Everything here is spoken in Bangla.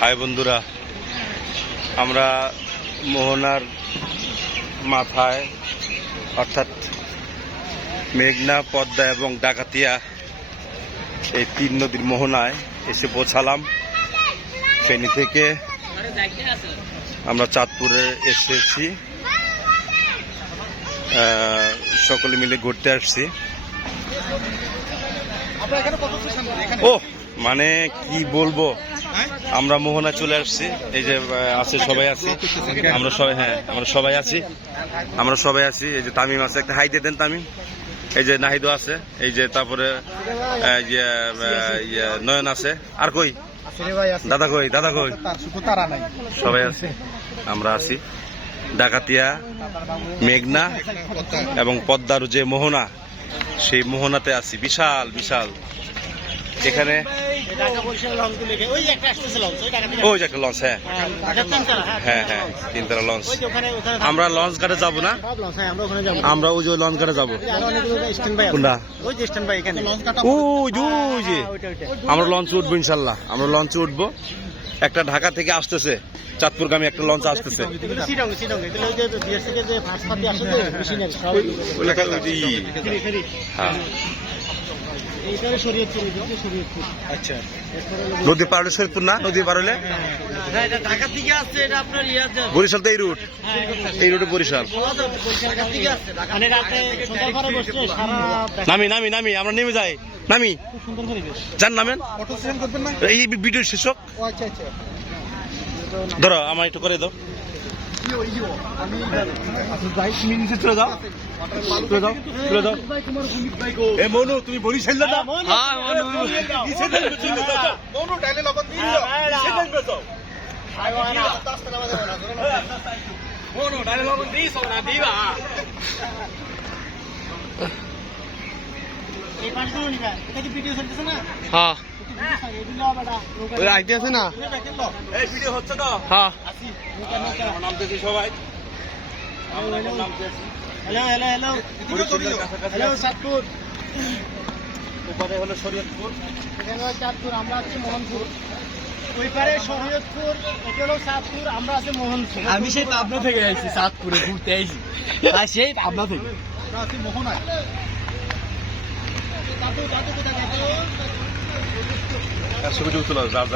হাই বন্ধুরা, আমরা মোহনার মাথায় অর্থাৎ মেঘনা, পদ্মা এবং ডাকাতিয়া এই তিন নদীর মোহনায় এসে পৌঁছালাম। ফেনী থেকে আমরা চাঁদপুরে এসেছি, সকলে মিলে ঘুরতে আসছি। ও মানে কি বলবো, আমরা মোহনা চলে আসছি। এই যে আছে, সবাই আছি আমরা, সবাই আমরা সবাই আছি। এই যে তামিম আছে, একটা হাই দিয়ে দেন তামিম। এই যে নাহিদও আছে, এই যে তারপরে নয়ন আছে। আর কই দাদা, দাদা কই? সবাই আছে, আমরা আছি। ডাকাতিয়া, মেঘনা এবং পদ্মার যে মোহনা, সেই মোহনাতে আছি। বিশাল বিশাল এখানে ওই যে একটা লঞ্চ, হ্যাঁ হ্যাঁ তিনতলা লঞ্চ। আমরা লঞ্চ ঘাটে যাবো না, আমরা ওই যে লঞ্চ ঘাটে যাবো। আমরা লঞ্চে উঠবো ইনশাল্লাহ, আমরা লঞ্চে উঠবো। একটা ঢাকা থেকে আসতেছে, চাঁদপুরগামী একটা লঞ্চ আসতেছে। নদী পার হলে শরীয়তপুর না, নদী পার হলে বরিশাল। তো এই রুট, এই রুটে বরিশাল। নামি নামি নামি, আমরা নেমে যাই, নামি যান, নামেন। এই ভিডিও শেষক ধরো, আমার একটু করে দাও। চলে যাও, চলে যাও, চলে যাও। এ মনু, তুমি বরিশাল দাদা? হ্যাঁ আছে না, এই ভিডিও হচ্ছে তো। হ্যাঁ নামতেছি সবাই। Hello hello hello hello, Chandpur ওপারে হলো শরীয়তপুর, এখানে চাঁদপুর, আমরা আছি মোহনপুর। ওই পারে শরীয়তপুর, এটা হলো চাঁদপুর, আমরা আছি মোহনপুর। আমি সেই পাবনা থেকে আইছি, চাঁদপুরে ঘুরতে আইছি, আর সেই পাবনা থেকে আছি মোহনায়। ছবিটি তুলো।